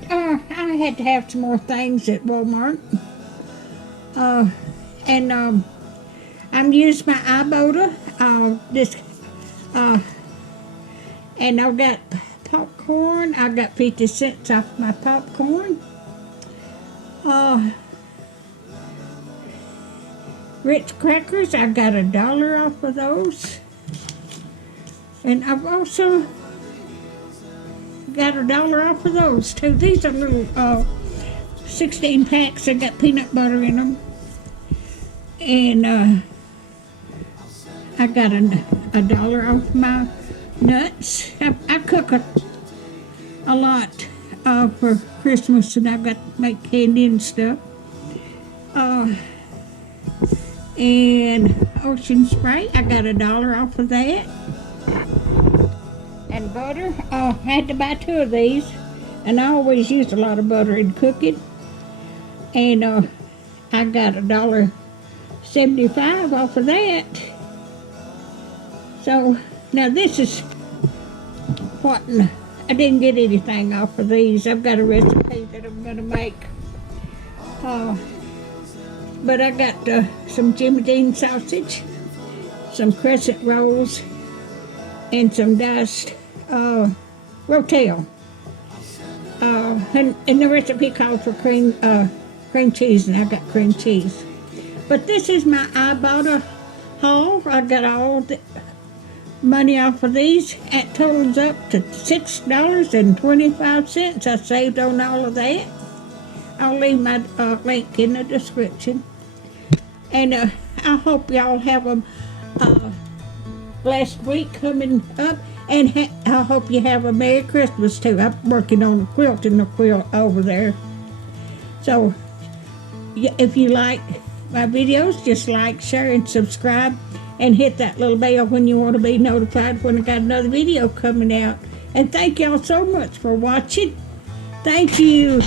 that, I had to have some more things at Walmart. And I'm using my ibotta. And I've got popcorn. I got 50 cents off my popcorn. Ritz crackers, I got $1 off of those. And I've also got $1 off of those too. These are little 16 packs that got peanut butter in them. And I got $1 off my nuts. I cook a lot for Christmas, and I've got to make candy and stuff. And Ocean Spray, I got $1 off of that. And butter, I had to buy 2 of these, and I always use a lot of butter in cooking. And I got $1.75 off of that. So now this is what I didn't get anything off of these. I've got a recipe that I'm gonna make. But I got some Jimmy Dean sausage, some crescent rolls, and some diced rotel. And the recipe calls for cream cheese, and I got cream cheese. But this is my ibotta haul. I got all the money off of these. It totals up to $6.25. I saved on all of that. I'll leave my link in the description. And I hope y'all have a blessed week coming up. And I hope you have a Merry Christmas too. I'm working on quilting the quilt over there. So if you like my videos, just like, share, and subscribe. And hit that little bell when you want to be notified when I got another video coming out. And thank y'all so much for watching. Thank you.